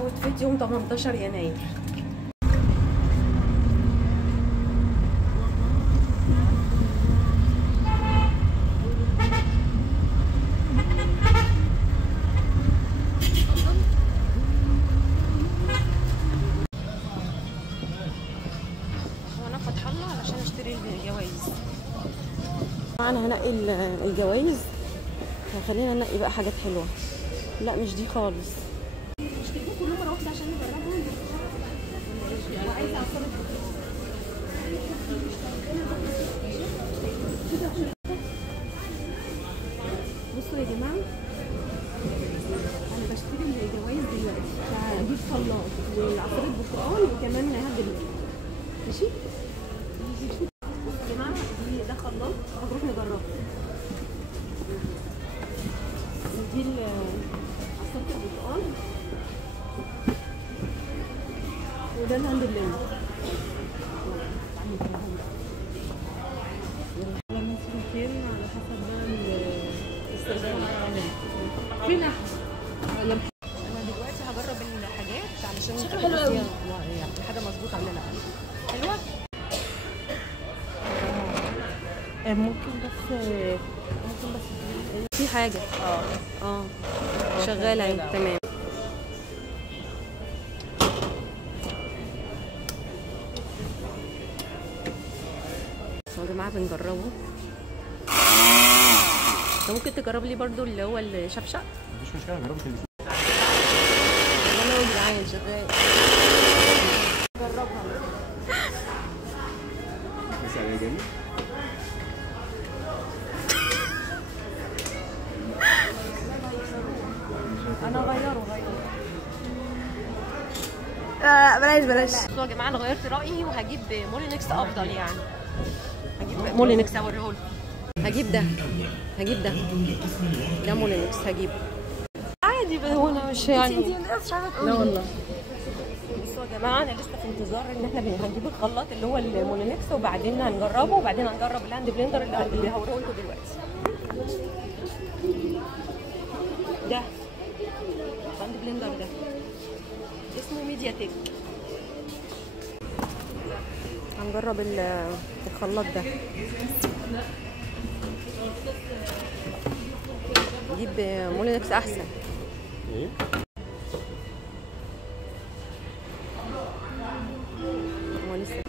اوتفيت يوم 18 يناير. وانا فاتحه لها علشان اشتري الجوايز. انا هنقي الجوايز، خلينا ننقي بقى حاجات حلوه. لا مش دي خالص. اشتريهم كلهم مره واحده عشان نجربهم. وعايزه اعصر بصوا يا جماعه، انا بشتري الجوايز دلوقتي، هجيب خلاط وعصير برتقال وكمان هجيب ماشي. بصوا يا جماعه، ده خلاط هنروح نجربه. دي عصير البرتقال وده الهاند بلندر. ممكن على حسب بقى الاستخدام. فين انا دلوقتي هجرب الحاجات علشان شكله حلو قوي، يعني حاجه مظبوطه ولا لا. حلوه. ممكن بس في حاجه شغاله اهي. تمام. يا جماعه بنجربه. انت ممكن تجرب لي برضو اللي هو الشفشق؟ مفيش مشكله، جربت اللي انا يا جدعان شغال. جربها بس عليها جامد. انا غيره بلاش. بصوا يا جماعه، انا غيرت رايي وهجيب مولينكس افضل. يعني هجيب مولينكس اوريهولكم. هجيب ده مولينكس هجيبه عادي. هو انا مش يعني لا والله. بصوا يا جماعه، انا لسه في انتظار ان احنا هنجيب الخلاط اللي هو المولينكس، وبعدين هنجربه، وبعدين هنجرب الهاند بلندر اللي هوريه لكم دلوقتي. ده الهاند بلندر ده اسمه ميديا تك. هنجرب الخلاط ده. نجيب مولينكس احسن. ايه؟ هو لسه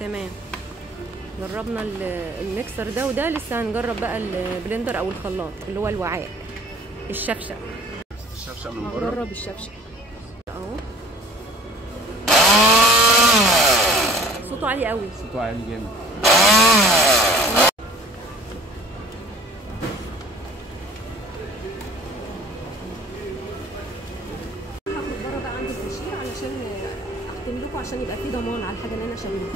تمام. جربنا الميكسر ده وده، لسه هنجرب بقى البلندر او الخلاط اللي هو الوعاء. الشفشق من بره. هنجرب الشفشق اهو. صوته عالي قوي. صوته عالي جامد. هاخد بره بقى عندي الكاشير علشان اختم لكم، عشان يبقى في ضمان على الحاجه اللي انا شاريها.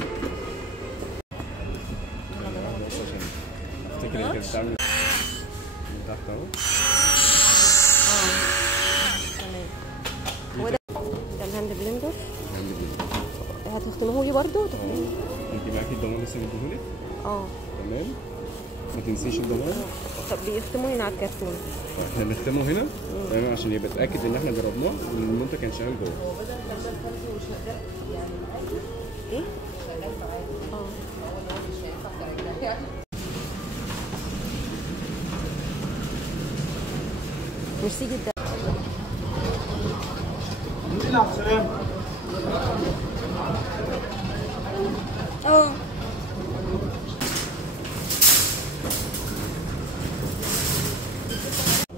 افتكر انت بتعمل من تحت اهو. تمام. هو ده الهاند بلندر. هتختموه لي برضه؟ انت معاكي الضمان لسه مديهولك؟ تمام. ما تنسيش الضمان. طب بيختموا هنا على الكرتون. احنا بنختمه هنا تمام عشان يبقى اتاكد ان احنا جربناه والمنتج كان شغال جوه. ايه؟ ميرسي جدا.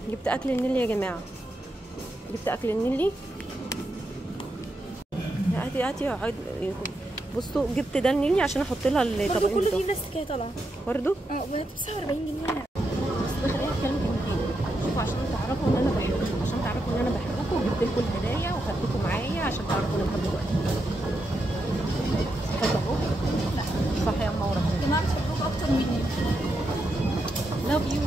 جبت اكل النيلي يا جماعه. جبت اكل النيلي. هاتي بصوا، جبت ده النيلي عشان احط لها الطبقين كل دي بلاستيكيه طالعه برضه. وهي ب 49 جنيه. شوفوا عشان تعرفوا ان انا بحبكم، جبت لكم الهدايا وخدتكم معايا عشان تعرفوا ان انا بحبكم. صح يا منوره. يا جماعه بتحبوكوا اكتر مني. لاف يو.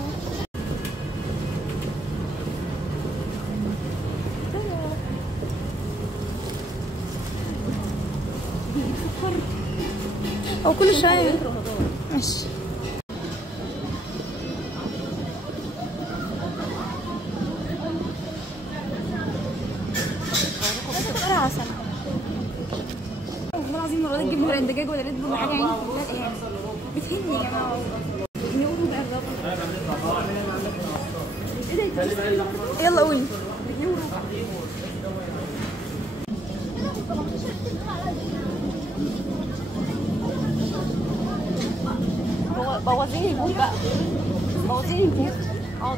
او كل شويه. ماشي. عسل والله العظيم. المره دي تجيب لي ولا دجاج ولا ريد بول حاجه، عيني كلها ايام بتهني يا جماعه. نقولوا بقى الرقم. يلا قولي. بوظيني البوت بقى، بوظيني البوت.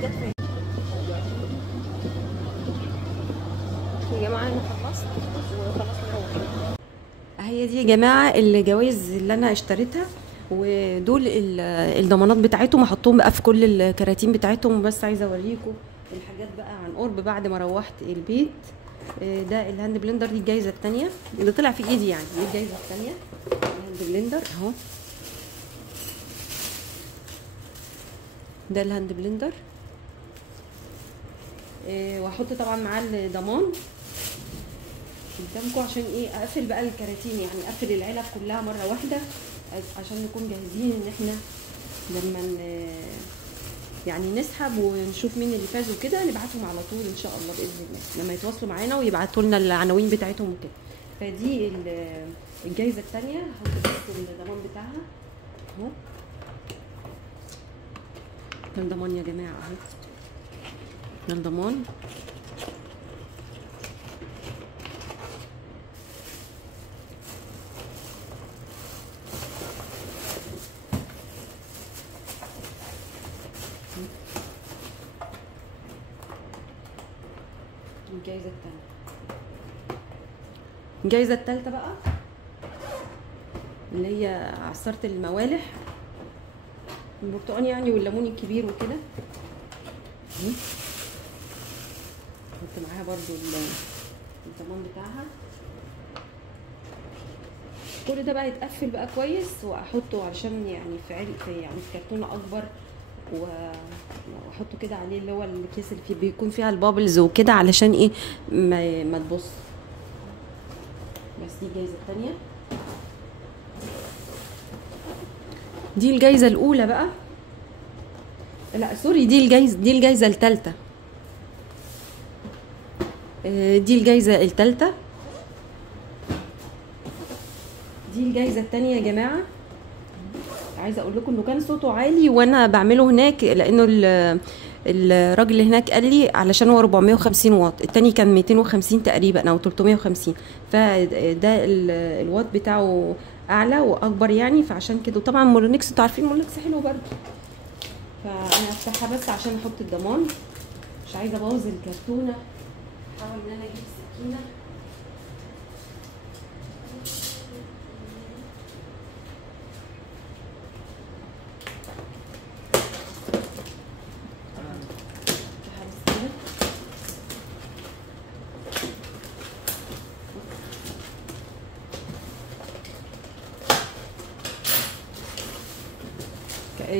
جت فين يا جماعه؟ انا خلصت وخلاص نروح. هي دي يا جماعه الجوائز اللي انا اشتريتها، ودول الضمانات بتاعتهم هحطهم بقى في كل الكراتين بتاعتهم. بس عايزه اوريكم الحاجات بقى عن قرب بعد ما روحت البيت. ده الهاند بلندر، دي الجايزه الثانيه اللي طلع في ايدي، يعني دي الجايزه الثانيه. الهاند بلندر اهو، ده الهاند بلندر. واحط طبعا معاه الضمان قدامكم عشان ايه اقفل بقى الكراتين، يعني اقفل العلب كلها مره واحده عشان نكون جاهزين ان احنا لما يعني نسحب ونشوف مين اللي فاز وكده نبعتهم على طول ان شاء الله باذن الله لما يتواصلوا معانا ويبعتوا لنا العناوين بتاعتهم وكده. فدي الجايزه الثانيه، هحط بس الضمان بتاعها اهو. ده الضمان يا جماعه اهو، ده الضمان. الجايزه الثانيه. الجايزه الثالثه بقى اللي هي عصاره الموالح، البرتقال يعني والليمون الكبير وكده. حط معاها برضو الضمان بتاعها. كل ده بقى يتقفل بقى كويس واحطه علشان يعني في كرتونه اكبر، واحطه كده عليه اللي هو الكيس اللي فيه بيكون فيها البابلز وكده علشان ايه ما تبص. بس دي الجايزه الثانيه. دي الجايزه الاولى بقى، لا سوري، دي الجايزه الثالثه. دي الجايزه الثالثه. دي الجايزه الثانيه يا جماعه. عايزه اقول لكم انه كان صوته عالي وانا بعمله هناك، لانه الراجل اللي هناك قال لي علشان هو 450 واط، التاني كان 250 تقريبا او 350، فده الواط بتاعه اعلى واكبر يعني، فعشان كده. وطبعا مولونكس انتوا عارفين مولونكس حلو برضه، فانا هفتحها بس عشان احط الضمان، مش عايزه ابوظ الكرتونه. احاول ان انا اجيب سكينه.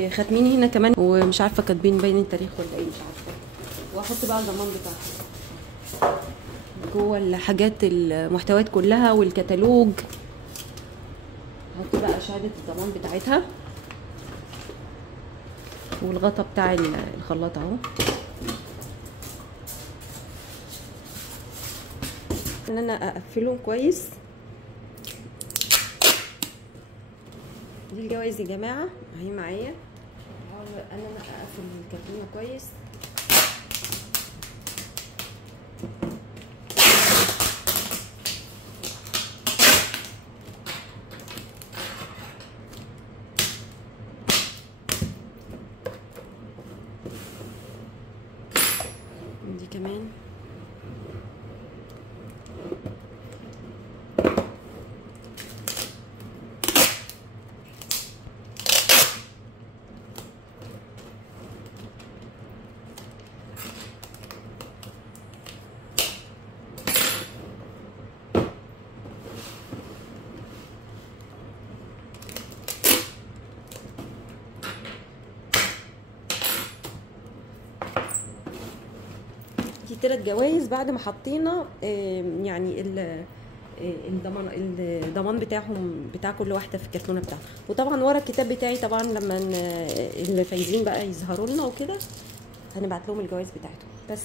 ختمين هنا كمان، ومش عارفه كاتبين باين التاريخ ولا ايه، مش عارفه. واحط بقى الضمان بتاعها جوه الحاجات المحتويات كلها والكتالوج. احط بقى شهاده الضمان بتاعتها والغطا بتاع الخلاط اهو. ان انا اقفلهم كويس. دي الجوايز يا جماعه اهي معايا. احاول ان انا اقفل الكرتونه كويس. دي كمان. دي 3 جوايز بعد ما حطينا يعني الضمان بتاعهم بتاع كل واحده في الكرتونه بتاعها. وطبعا ورا الكتاب بتاعي طبعا لما اللي فايزين بقى يظهروا لنا وكده هنبعت لهم الجوائز بتاعتهم. بس